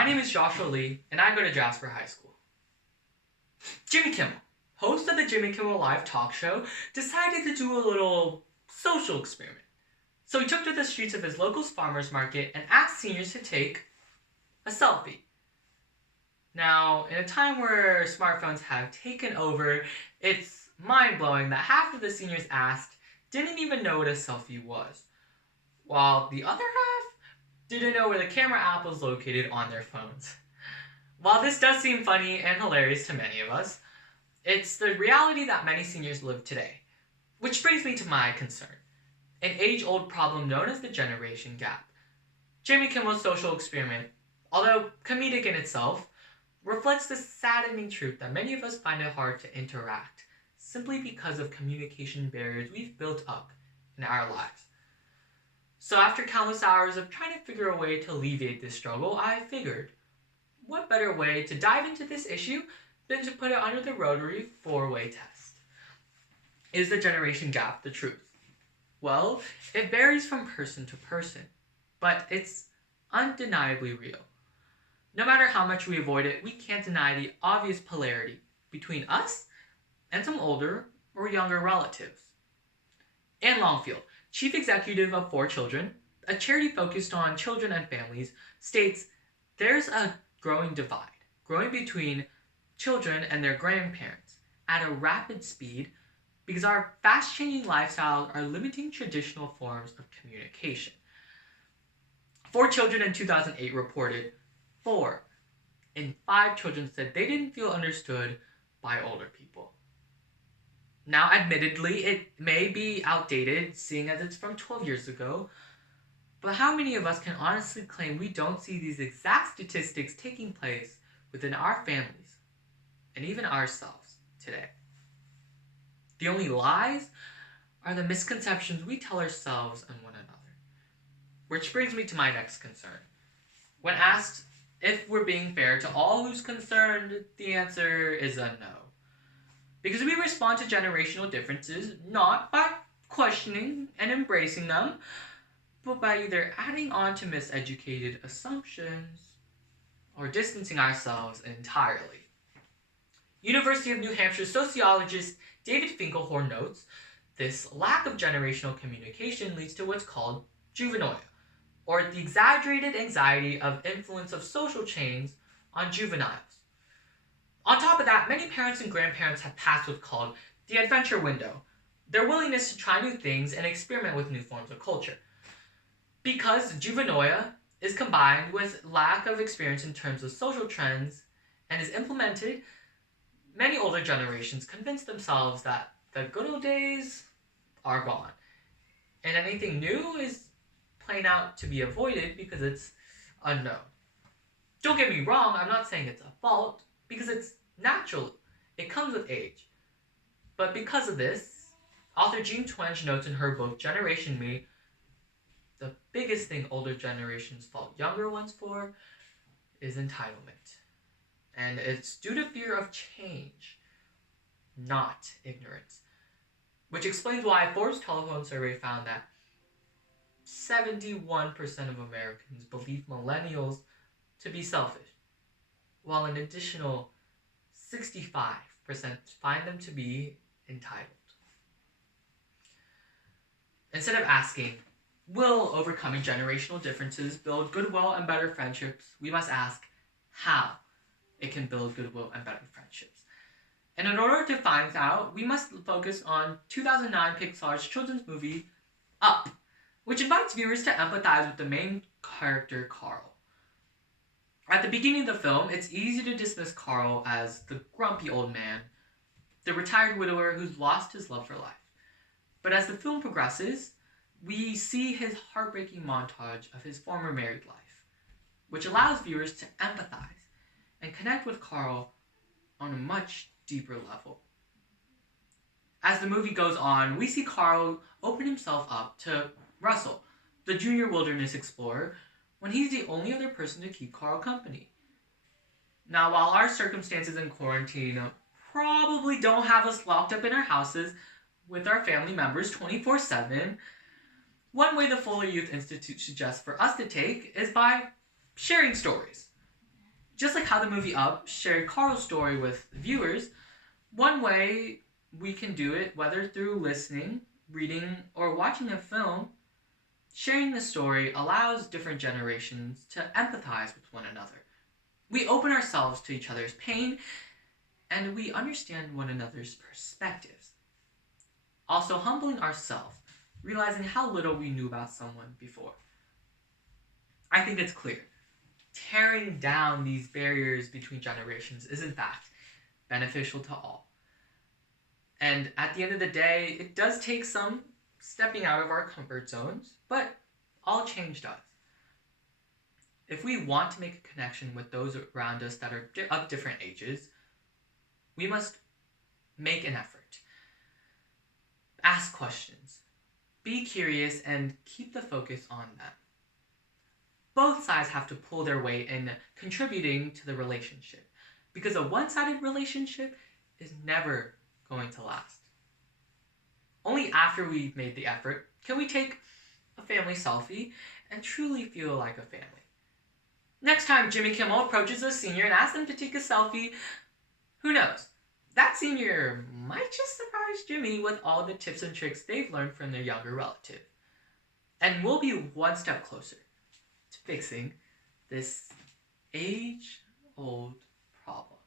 My name is Joshua Lee, and I go to Jasper High School. Jimmy Kimmel, host of the Jimmy Kimmel Live talk show, decided to do a little social experiment. So he took to the streets of his local farmers market and asked seniors to take a selfie. Now, in a time where smartphones have taken over, it's mind-blowing that half of the seniors asked didn't even know what a selfie was, while the other half didn't know where the camera app was located on their phones. While this does seem funny and hilarious to many of us, it's the reality that many seniors live today. Which brings me to my concern, an age-old problem known as the generation gap. Jimmy Kimmel's social experiment, although comedic in itself, reflects the saddening truth that many of us find it hard to interact simply because of communication barriers we've built up in our lives. So after countless hours of trying to figure a way to alleviate this struggle, I figured, what better way to dive into this issue than to put it under the Rotary 4-way test? Is the generation gap the truth? Well, it varies from person to person, but it's undeniably real. No matter how much we avoid it, we can't deny the obvious polarity between us and some older or younger relatives. Ann Longfield, chief executive of 4Children, a charity focused on children and families, states there's a growing between children and their grandparents at a rapid speed because our fast-changing lifestyles are limiting traditional forms of communication. 4Children in 2008 reported 4 in 5 children said they didn't feel understood by older people. Now, admittedly, it may be outdated, seeing as it's from 12 years ago, but how many of us can honestly claim we don't see these exact statistics taking place within our families and even ourselves today? The only lies are the misconceptions we tell ourselves and one another. Which brings me to my next concern. When asked if we're being fair to all who's concerned, the answer is a no. Because we respond to generational differences not by questioning and embracing them, but by either adding on to miseducated assumptions or distancing ourselves entirely. University of New Hampshire sociologist David Finkelhorn notes, this lack of generational communication leads to what's called juvenoia, or the exaggerated anxiety of influence of social chains on juveniles. On top of that, many parents and grandparents have passed what's called the adventure window, their willingness to try new things and experiment with new forms of culture. Because juvenoia is combined with lack of experience in terms of social trends and is implemented, many older generations convince themselves that the good old days are gone, and anything new is plain out to be avoided because it's unknown. Don't get me wrong, I'm not saying it's a fault, because it's natural. It comes with age. But because of this, author Jean Twenge notes in her book, Generation Me, the biggest thing older generations fault younger ones for is entitlement. And it's due to fear of change, not ignorance. Which explains why a Forbes telephone survey found that 71% of Americans believe millennials to be selfish, while an additional 65% find them to be entitled. Instead of asking, will overcoming generational differences build goodwill and better friendships, we must ask how it can build goodwill and better friendships. And in order to find out, we must focus on 2009 Pixar's children's movie, Up, which invites viewers to empathize with the main character, Carl. At the beginning of the film, it's easy to dismiss Carl as the grumpy old man, the retired widower who's lost his love for life. But as the film progresses, we see his heartbreaking montage of his former married life, which allows viewers to empathize and connect with Carl on a much deeper level. As the movie goes on, we see Carl open himself up to Russell, the junior wilderness explorer, when he's the only other person to keep Carl company. Now, while our circumstances in quarantine probably don't have us locked up in our houses with our family members 24/7, one way the Fuller Youth Institute suggests for us to take is by sharing stories. Just like how the movie Up shared Carl's story with viewers, one way we can do it, whether through listening, reading, or watching a film, sharing the story allows different generations to empathize with one another. We open ourselves to each other's pain, and we understand one another's perspectives. Also, humbling ourselves, realizing how little we knew about someone before. I think it's clear. Tearing down these barriers between generations is, in fact, beneficial to all. And at the end of the day, it does take some stepping out of our comfort zones, but all change does. If we want to make a connection with those around us that are of different ages, we must make an effort. Ask questions. Be curious and keep the focus on them. Both sides have to pull their weight in contributing to the relationship, because a one-sided relationship is never going to last. Only after we've made the effort can we take a family selfie and truly feel like a family. Next time Jimmy Kimmel approaches a senior and asks them to take a selfie, who knows? That senior might just surprise Jimmy with all the tips and tricks they've learned from their younger relative. And we'll be one step closer to fixing this age-old problem.